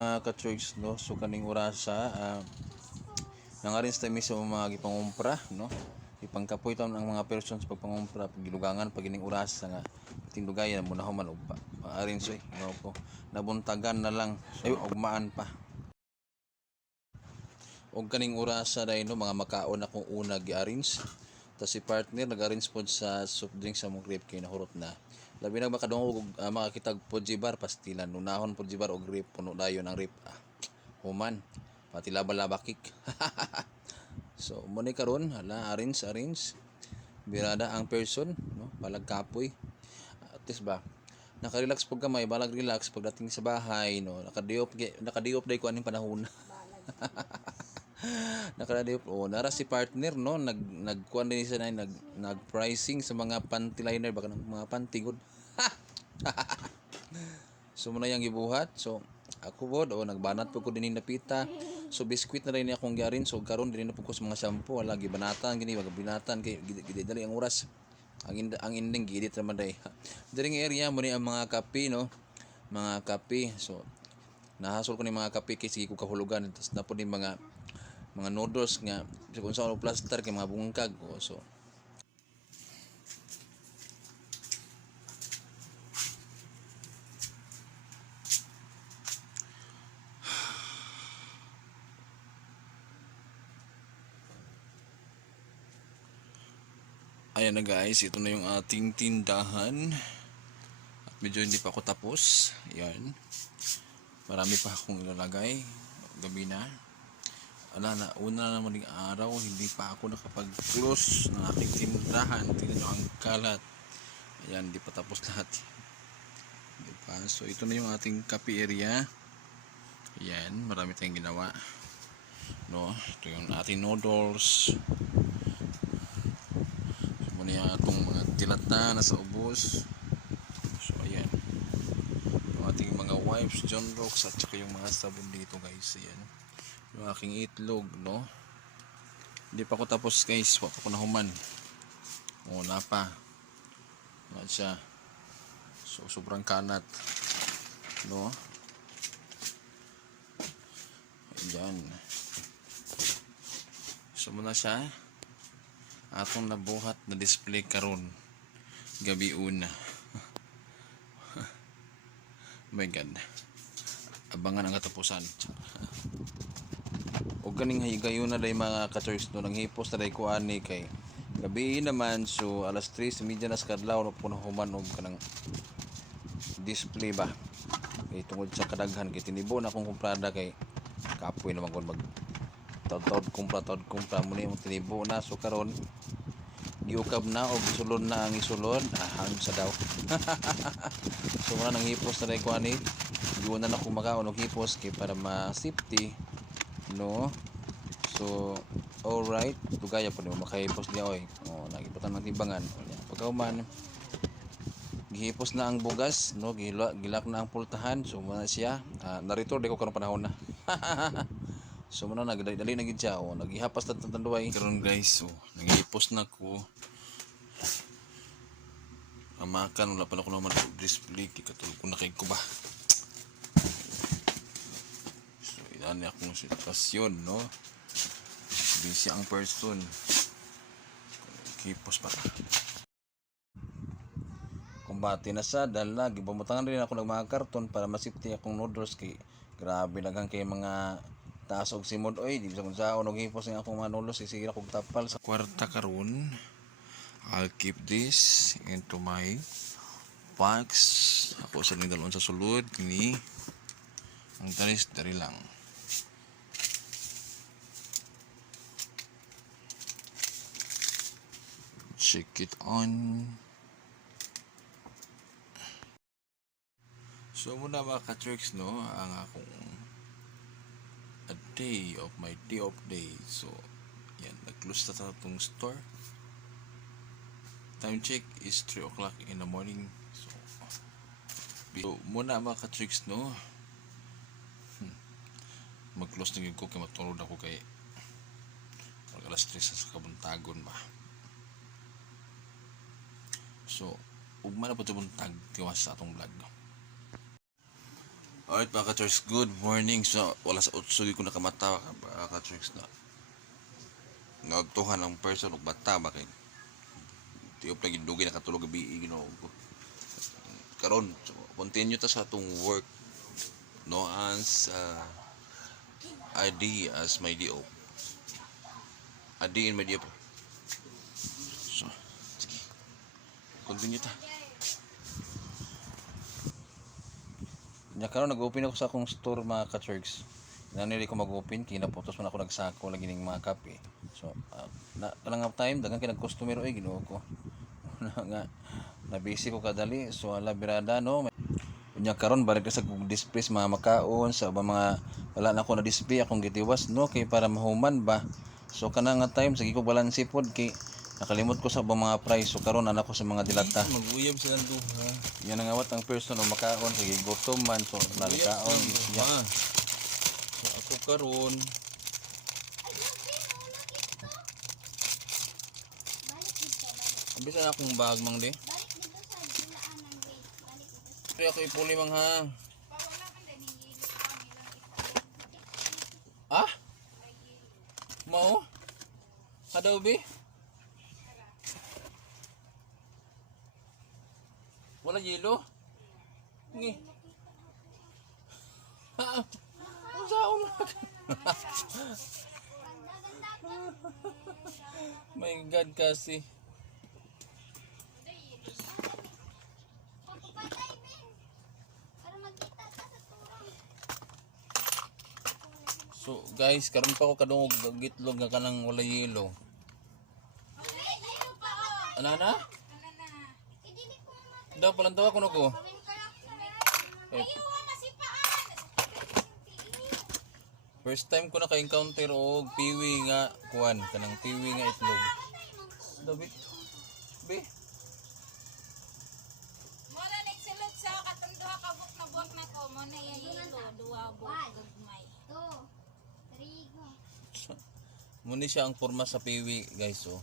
ka-church, no, so kaning orasa nangarin sa tamis sa mga gipangumpra, no, ipangkapoy taon ang mga persons pagpangumpra gilugangan pag ining orasa nga tindugayan mo na human og arin so no ko nabuntagan na lang ay ugmaan pa og kaning orasa dai no mga makaon akong una gi-arrange ta si partner nag-arrange pod sa soft drink sa mong grape kay nahurot na labi na makadungog og makakitag pod jibar pastilan unahon pod jibar og grape puno dayon ang grape human pati laba-labakik so mo ni karon hala arrange birada ang person no balag kapoy at least ba naka-relax pag kamay balag relax pagdating sa bahay no nakadiop day ko aning panahon nakadiop nara si partner no nagkuan din siya na nag pricing sa mga panty liner baka ng mga panty good so muna yang gibuhat so ako bod nagbanat po ko din napita so biskwit na rin akong giarin so karon din na po ko sa mga shampoo wala gibanatan gini wag binatan kay gidali ang oras ang ending gidit naman day diring area mo ni ang mga kape no mga kape so nahasol ko ni mga kape kay sige ko kahulugan tas na po ni mga noodles nga kung sa plaster kay mga bungkag so ayan na guys, ito na yung ating tindahan at medyo hindi pa ako tapos ayan, marami pa akong ilalagay gabi na ala na, una naman ng araw hindi pa ako nakapag-close ng aking tindahan tingnan nyo ang kalat ayan, hindi pa tapos lahat diba? So ito na yung ating kape area ayan, marami tayong ginawa no, ito yung ating noodles muna itong mga tilat na nasa ubos so ayan yung ating mga wipes, John Rocks at saka yung mga sabon dito guys ayan yung aking itlog no hindi pa ako tapos guys wala ko na human wala pa wala siya so sobrang kanat no ayan so muna siya atong nabuhat na display karon gabi una my god abangan ang katapusan o kaning higayon na day mga ka-church no nang hipos na day ko ani kay gabi naman so alas 3:30 na sa kadlaw no puno human og kanang display ba kay tungod sa kadaghan kay tinibo na akong kumprada kay kapoy naman kon mag taod kumpra mo ni yung tinibo na so karon giukab na o gisulod na ang isulod hang sa daw so wala nang hipos na day ko ani giuna na akong makaon og hipos kay para ma-safety no so alright tugaya po nimo makahipos niya oy nagibutan ng timbangan pagkauman gihipos na ang bugas no gilak na ang pultahan so muna siya narito di ko karon panahon na so muna nagdali na gid siya naghihapas na tanduay karon guys so nagihipos na ko amakan wala pala ko naman display katulog ko na kay ko ba so ilan akong sitwasyon no busy ang person hipos pa kumbati na sa dala gipamutangan rin ako ng mga karton para masipti akong noodles kay grabe nagang kay mga taas og simod oy di sa kung saan og hipos ng akong mga noodles sige akong tapal sa kwarta karon I'll keep this into my box ako sa ning dalon sa sulod ni ang taris dari lang check it on so muna mga ka-tricks no ang akong a day of my day of day so yan nag-close na itong store time check is 3 o'clock in the morning so muna mga ka-tricks no mag-close na ko kay matulog ako kay alas 3 sa kabuntagon ba so ugma na po ito buntag tiwas sa atong vlog Alright mga ka-church, good morning. So, wala sa utsugi ko nakamata mga ka-church na nagtuhan ng person ug bata ba kay tiop lagi dugi nakatulog gabi Ginoo ko. Karon, so, continue ta sa atong work no as ID as my DO. ID in my DO. So, sige. Continue ta. Nya karon nag-open ako sa akong store mga ka-church. Nanili ko mag-open kinaputos man ako nagsako lagi ning mga kape. So, na kanang time daghang kinag customer Ginoo ko. Nga na busy ko kadali so ala birada no. Nya karon balik ka sa display mga makaon sa mga wala na ako na display akong gitiwas no kay para mahuman ba. So kana nga time sige ko balanse pod kay nakalimot ko sa mga price so karon anak ko sa mga dilata. Maguyab silang duha. Yan ang awat ang person o makaon sige gutom man so nalikaon siya. So ako karon Bisa na akong bag mang de. Kaya ako ipuli mang ha. Ah? Mau? Ada ubi? Wala yelo? Ngi. Ha? Ang saon na. My God kasi. So guys, karon pa ako kadungog gitlog nga kanang wala yelo. Ana na? Daw palang tawa ko nako. First time ko na ka-encounter og piwi nga kuan, kanang piwi nga itlog. David. Be. Wala nagsulod sa katong duha ka book na ko mo na yelo duha book gugmay. Muni siya ang forma sa piwi, guys, oh.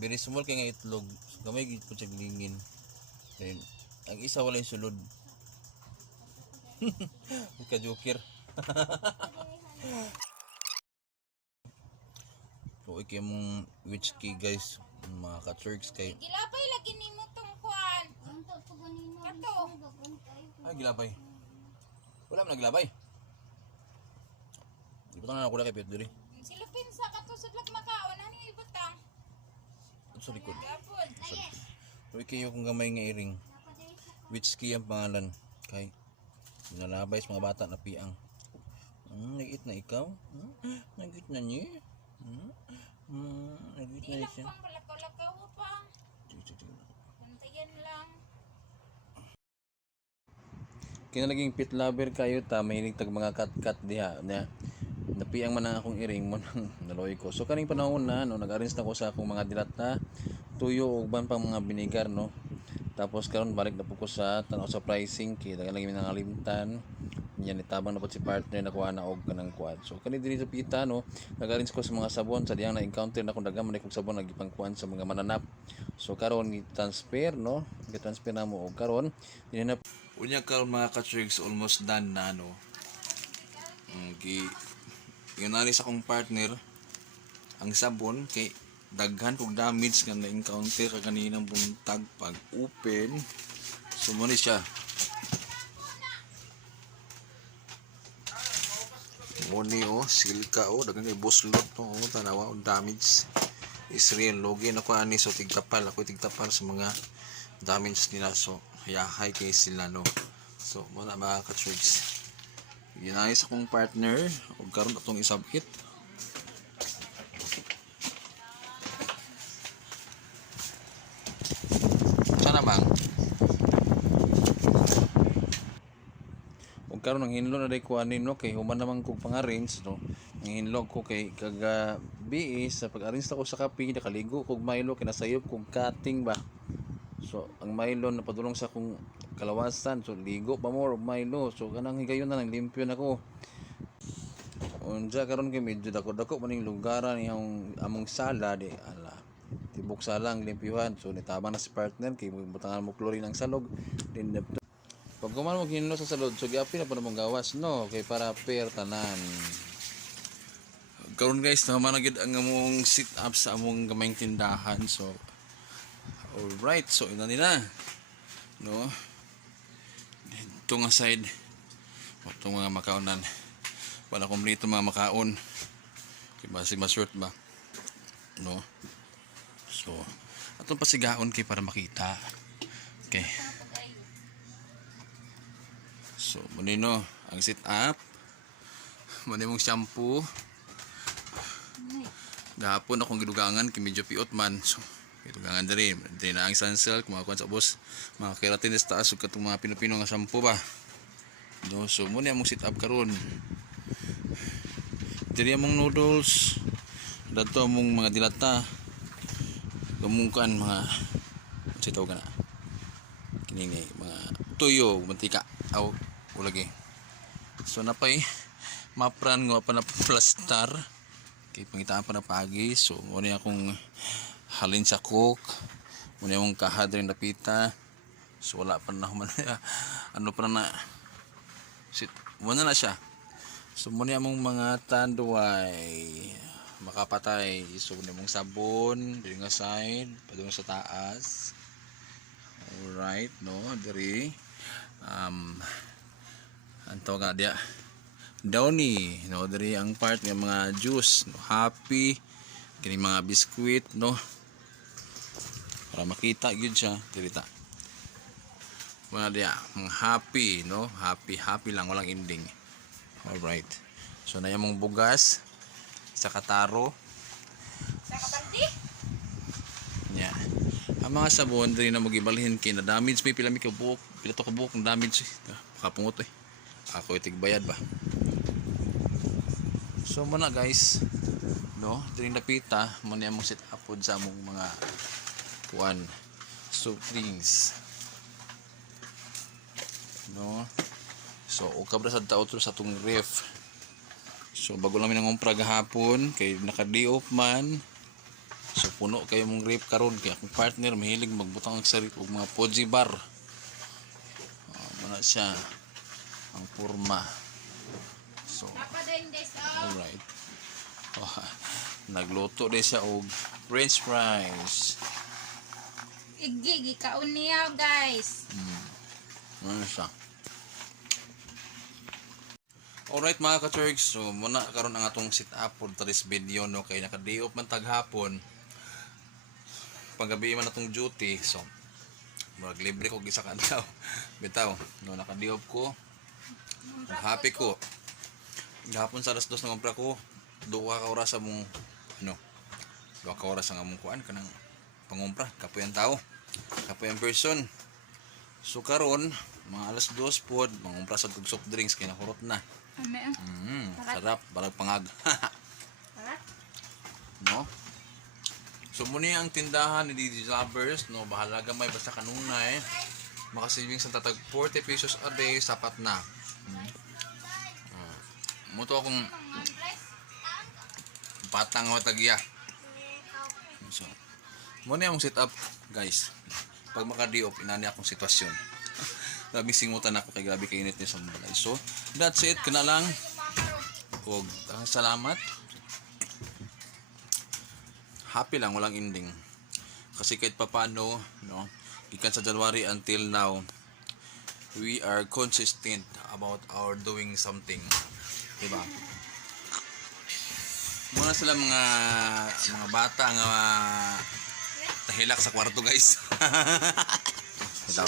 Very small kay nga itlog. Gamay gid po siya glingin. Then ang isa wala yung sulod. Ka joker. So ikay mong which key guys, mga ka-church kay. Gilabay lagi nimo tong kuan. Kato. Ay gilabay. Wala man naglabay. Di ba na ako na kay Piet diri. Silupin sa kato sudlak makaon ani ibutang. Sa likod. Gapon. So ikay yung gamay nga iring. Which key ang pangalan kay nalabay sa mga bata na piang. Nag-eat na ikaw? Nag-eat na niya? Nag-eat na siya? Pang palakaw pa. Pantayan lang. Kinalaging pit lover kayo ta mahilig tag mga kat diha na napiang man ang akong iring mo nang naloy ko. So kaning panahon na no nag-arrange na ko sa akong mga dilata, tuyo ug ban pang mga binigar no. Tapos karon balik na po ko sa tanaw sa pricing kay dagan lagi nangalimtan. Yan itabang na po si partner na kuha na og kanang quad. So kani diri sa pita no, nag-arrange ko sa mga sabon sa diyang na encounter na kung daghan man kog sabon nagipang kuan sa mga mananap. So karon i-transfer no, i-transfer na mo og karon dinhi na unya karon mga ka-church almost done na no. Ginali sa akong partner ang sabon kay daghan kog damage nga na-encounter kaninang buntag pag open. So mo ni siya. Muni silka daghan kay buslot no tanawa damage is real logi na ko ani so tigtapal ako tigtapal sa mga damage nila so hayahay kay sila no. So wala mga ka-church. Ginayos akong partner ug karon atong isabit. Sana bang karon ang hinlo na day ko anin no kay human naman kog pang-arrange no ang hinlo ko kay kaga BS sa pag-arrange ko sa kape nakaligo kog Milo kinasayop kog cutting ba so ang Milo napadulong sa akong kalawasan so ligo pa more og Milo so kanang higayon na nang limpyo na ko unja karon kay medyo dako-dako maning lugaran yung among sala di ala tibok sala ang limpyuhan so nitabang na si partner kay butangan mo chlorine ang salog din Pag kuman mo ginuno sa salud, so giapil na po namang gawas, no? Kay para fair tanan. Karon guys, naman na gid ang among sit up sa among gamayng tindahan. So, alright. So, ina nila. No? Ito nga side. Ito mga makaunan. Wala kumplito mga makaon. Kaya basi masurt ba? No? So, atong pasigaon kay para makita. Okay. So, munino ang sit up. Muna mong shampoo. Gahapon akong gidugangan kay medyo piot man. So, gidugangan diri na ang sunsilk, mga kuan sa ubos, mga keratin sa taas ug katong mga pinupino nga shampoo ba. No, so muna mong sit up karon. Diri among noodles. Dato among mga dilata. Gamungkan mga sitaw kana. Kini mga tuyo, mantika, aw ulagi. So napay mapran nga pa na plastar kay pangitaan pa na pagi. So muna akong halin sa cook, muna akong kahad rin napita. So wala pa na man ano pa na sit muna na siya. So muna among mga tanduay makapatay. So muna mong sabon diri nga side padung sa taas. Alright, no, diri anto nga dia downy, no, diri ang part ng mga juice, no, happy kini mga biskuit, no, para makita gyud siya diri ta. Wala dia mga happy, no, happy lang walang ending. Alright, so na yung bugas sa kataro Sa kabaldi? yeah. Ang mga sabon diri na magibalhin kay na damage may pila mi ka buhok, pila to ka buhok ng damage makapungot ako itigbayad ba. So muna guys, no, diri napita mo ni among set up pod sa among mga kuan soft drinks, no. So ukabra sa taotro sa tung ref. So bago lang nangumpra gahapon kay naka-day-off man. So puno kayo mong ref karon kay akong partner mahilig magbutang og sarip og mga Poji bar. Muna siya ang porma. So Napadayon guys, alright. Oh, nagluto din siya og french fries. Igigi kaon niya guys. Ano siya? Alright mga ka-church, so muna karon ang atong sit up for today's video, no, kay naka-day off man taghapon. Paggabi man atong duty, so maglibre ko gisa ka daw. Bitaw, no, naka-day off ko. Happy ko. Gahapon sa alas 2 ng umpra ko, 2 ka oras sa mong ano, 2 ka oras ang among kuan kanang pangumpra, kapoy ang tao, kapoy ang person. So karon mga alas 2 pod mangumpra sa soft drinks kay nahurot na. Sarap, barag pangag. No? So muna ang tindahan ni DJ Lovers, no, bahala gamay basta kanunay. Makasaving sa tatag 40 pesos a day, sapat na. Muto akong patang o tagya. So, muna yung set up guys. Pag maka-day-off, inani akong sitwasyon. Grabe singutan ako kay grabe kay init niya sa balay. So, that's it. Kana lang. Og salamat. Happy lang, walang ending. Kasi kahit papano, no, gikan sa January until now, we are consistent about our doing something. Diba? Muna sila mga bata nga tahilak sa kwarto guys. Ito.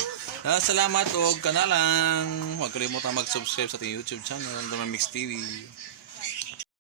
Salamat og kanalang. Huwag kalimutan mag-subscribe sa ating YouTube channel, Damang Mix TV.